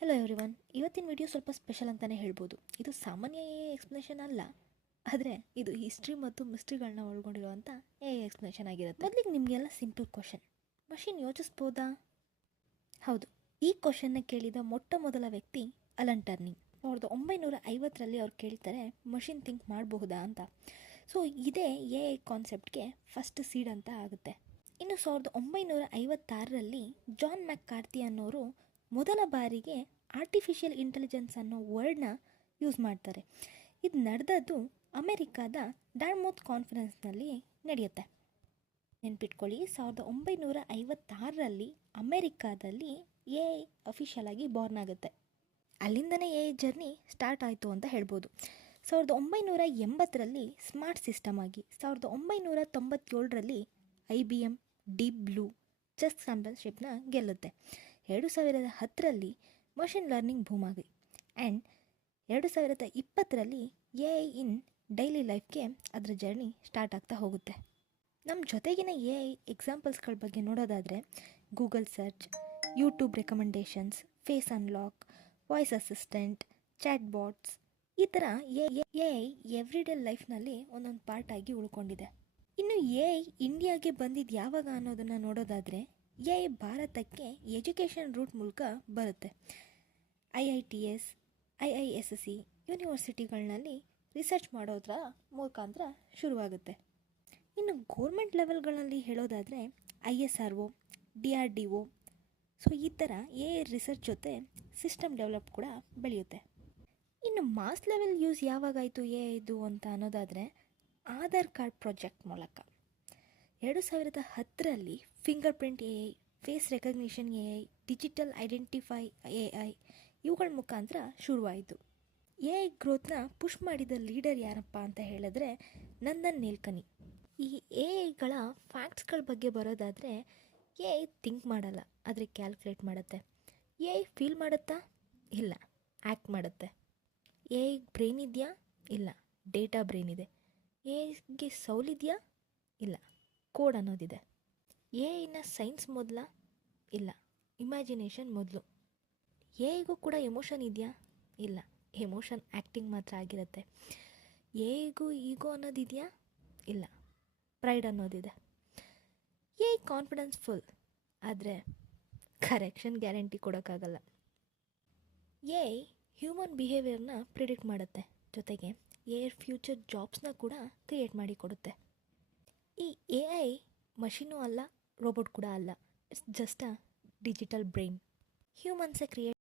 Hello everyone. ಇವತ್ತಿನ video ಸ್ವಲ್ಪ special ಅಂತಲೇ ಹೇಳ್ಬೋದು. ಇದು ಸಾಮಾನ್ಯ ಎ ಎಕ್ಸ್ಪ್ಲನೇಷನ್ ಅಲ್ಲ, ಆದರೆ ಇದು ಹಿಸ್ಟ್ರಿ ಮತ್ತು ಮಿಸ್ಟ್ರಿಗಳನ್ನ ಒಳಗೊಂಡಿರುವಂಥ ಎ ಎಕ್ಸ್ಪ್ಲನೇಷನ್ ಆಗಿರುತ್ತೆ. ಮೊದಲಿಗೆ ನಿಮಗೆಲ್ಲ ಸಿಂಪಲ್ ಕ್ವಶನ್, ಮಷಿನ್ ಯೋಚಿಸ್ಬೋದಾ? ಹೌದು, ಈ ಕ್ವಶನ್ನ ಕೇಳಿದ ಮೊಟ್ಟ ಮೊದಲ ವ್ಯಕ್ತಿ ಅಲನ್ ಟರ್ನಿಂಗ್. 1950ರಲ್ಲಿ ಅವ್ರು ಕೇಳ್ತಾರೆ ಮಷಿನ್ ಥಿಂಕ್ ಮಾಡಬಹುದಾ ಅಂತ. ಸೊ ಇದೇ ಎ ಕಾನ್ಸೆಪ್ಟ್ಗೆ ಫಸ್ಟ್ ಸೀಡ್ ಅಂತ ಆಗುತ್ತೆ. ಇನ್ನು 1956ರಲ್ಲಿ ಜಾನ್ ಮ್ಯಾಕ್ಕಾರ್ಥಿ ಅನ್ನೋರು ಮೊದಲ ಬಾರಿಗೆ ಆರ್ಟಿಫಿಷಿಯಲ್ ಇಂಟೆಲಿಜೆನ್ಸ್ ಅನ್ನೋ ವರ್ಡ್ನ ಯೂಸ್ ಮಾಡ್ತಾರೆ. ಇದು ನಡೆದದ್ದು ಅಮೆರಿಕಾದ ಡಾರ್ಮೌತ್ ಕಾನ್ಫರೆನ್ಸ್ನಲ್ಲಿ ನಡೆಯುತ್ತೆ. ನೆನ್ಪಿಟ್ಕೊಳ್ಳಿ, 1956ರಲ್ಲಿ ಅಮೆರಿಕಾದಲ್ಲಿ ಎ ಅಫಿಷಿಯಲ್ ಆಗಿ ಬಾರ್ನ್ ಆಗುತ್ತೆ. ಅಲ್ಲಿಂದನೇ ಎ ಜರ್ನಿ ಸ್ಟಾರ್ಟ್ ಆಯಿತು ಅಂತ ಹೇಳ್ಬೋದು. 1980ರಲ್ಲಿ ಸ್ಮಾರ್ಟ್ ಸಿಸ್ಟಮ್ ಆಗಿ, 1997ರಲ್ಲಿ IBM ಡೀಪ್ ಬ್ಲೂ ಚೆಸ್ ಚಾಂಪಿಯನ್ಶಿಪ್ನ ಗೆಲ್ಲುತ್ತೆ. 2010ರಲ್ಲಿ ಮಷಿನ್ ಲರ್ನಿಂಗ್ ಬೂಮ್ ಆಗಿ, ಆ್ಯಂಡ್ 2020ರಲ್ಲಿ ಎ ಐ ಇನ್ ಡೈಲಿ ಲೈಫ್ಗೆ ಅದರ ಜರ್ನಿ ಸ್ಟಾರ್ಟ್ ಆಗ್ತಾ ಹೋಗುತ್ತೆ. ನಮ್ಮ ಜೊತೆಗಿನ ಎ ಐ ಎಕ್ಸಾಂಪಲ್ಸ್ಗಳ ಬಗ್ಗೆ ನೋಡೋದಾದರೆ Google search, YouTube recommendations, face unlock, voice assistant, chat bots, ಈ ಥರ ಎ ಐ ಎವ್ರಿಡೇ ಲೈಫ್ನಲ್ಲಿ ಒಂದೊಂದು ಪಾರ್ಟ್ ಆಗಿ ಉಳ್ಕೊಂಡಿದೆ. ಇನ್ನು ಎ ಐ ಇಂಡಿಯಾಗೆ ಬಂದಿದ್ದು ಯಾವಾಗ ಅನ್ನೋದನ್ನು ನೋಡೋದಾದರೆ ಎ ಐ ಭಾರತಕ್ಕೆ ಎಜುಕೇಷನ್ ರೂಟ್ ಮೂಲಕ ಬರುತ್ತೆ. IITS, IISc ಯೂನಿವರ್ಸಿಟಿಗಳಲ್ಲಿ ರಿಸರ್ಚ್ ಮಾಡೋದ್ರ ಮುಖಾಂತರ ಶುರುವಾಗುತ್ತೆ. ಇನ್ನು ಗೋರ್ಮೆಂಟ್ ಲೆವೆಲ್ಗಳಲ್ಲಿ ಹೇಳೋದಾದರೆ ISRO, DRDO, ಸೊ ಈ ಥರ ಎ ಐ ರಿಸರ್ಚ್ ಜೊತೆ ಸಿಸ್ಟಮ್ ಡೆವಲಪ್ ಕೂಡ ಬೆಳೆಯುತ್ತೆ. ಇನ್ನು ಮಾಸ್ ಲೆವೆಲ್ ಯೂಸ್ ಯಾವಾಗಾಯಿತು ಎ ಐದು ಅಂತ ಅನ್ನೋದಾದರೆ ಆಧಾರ್ ಕಾರ್ಡ್ ಪ್ರಾಜೆಕ್ಟ್ ಮೂಲಕ. 2010ರಲ್ಲಿ finger print A I, face recognition A I, digital identify A I ಇವುಗಳ ಮುಖಾಂತರ ಶುರುವಾಯಿತು. ಎ ಐ ಗ್ರೋತ್ನ ಪುಷ್ ಮಾಡಿದ ಲೀಡರ್ ಯಾರಪ್ಪ ಅಂತ ಹೇಳಿದ್ರೆ ನಂದನ್ ನೀಲ್ಕನಿ. ಈ ಎ ಐಗಳ ಫ್ಯಾಕ್ಟ್ಸ್ಗಳ ಬಗ್ಗೆ ಬರೋದಾದರೆ ಎ ಐ ಥಿಂಕ್ ಮಾಡಲ್ಲ, ಆದರೆ ಕ್ಯಾಲ್ಕುಲೇಟ್ ಮಾಡುತ್ತೆ. ಎ ಐ ಫೀಲ್ ಮಾಡುತ್ತಾ? ಇಲ್ಲ, ಆ್ಯಕ್ಟ್ ಮಾಡುತ್ತೆ. ಎ ಐ ಬ್ರೈನ್ ಇದೆಯಾ? ಇಲ್ಲ, ಡೇಟಾ ಬ್ರೈನ್ ಇದೆ. ಎ ಐಗೆ ಸೌಲ್ ಇದೆಯಾ? ಇಲ್ಲ, ಕೋಡ್ ಅನ್ನೋದಿದೆ. ಎ ಐನ ಸೈನ್ಸ್ ಮೊದಲ? ಇಲ್ಲ, ಇಮ್ಯಾಜಿನೇಷನ್ ಮೊದಲು. ಎ ಐಗೂ ಕೂಡ ಎಮೋಷನ್ ಇದೆಯಾ? ಇಲ್ಲ, ಎಮೋಷನ್ ಆ್ಯಕ್ಟಿಂಗ್ ಮಾತ್ರ ಆಗಿರುತ್ತೆ. ಎ ಐಗೂ ಈಗೋ ಅನ್ನೋದಿದೆಯಾ? ಇಲ್ಲ, ಪ್ರೈಡ್ ಅನ್ನೋದಿದೆ. ಎ ಐ ಕಾನ್ಫಿಡೆನ್ಸ್ ಫುಲ್, ಆದರೆ ಕರೆಕ್ಷನ್ ಗ್ಯಾರಂಟಿ ಕೊಡೋಕ್ಕಾಗಲ್ಲ. ಎ ಐ ಹ್ಯೂಮನ್ ಬಿಹೇವಿಯರ್ನ ಪ್ರಿಡಿಕ್ಟ್ ಮಾಡುತ್ತೆ, ಜೊತೆಗೆ ಎ ಐ ಫ್ಯೂಚರ್ ಜಾಬ್ಸ್ನ ಕೂಡ ಕ್ರಿಯೇಟ್ ಮಾಡಿ ಕೊಡುತ್ತೆ. ಈ ಎ ಐ ಮಷೀನು ಅಲ್ಲ, ರೋಬೋಟ್ ಕೂಡ ಅಲ್ಲ, it's just a digital brain. ಹ್ಯೂಮನ್ಸೇ ಕ್ರಿಯೇಟ್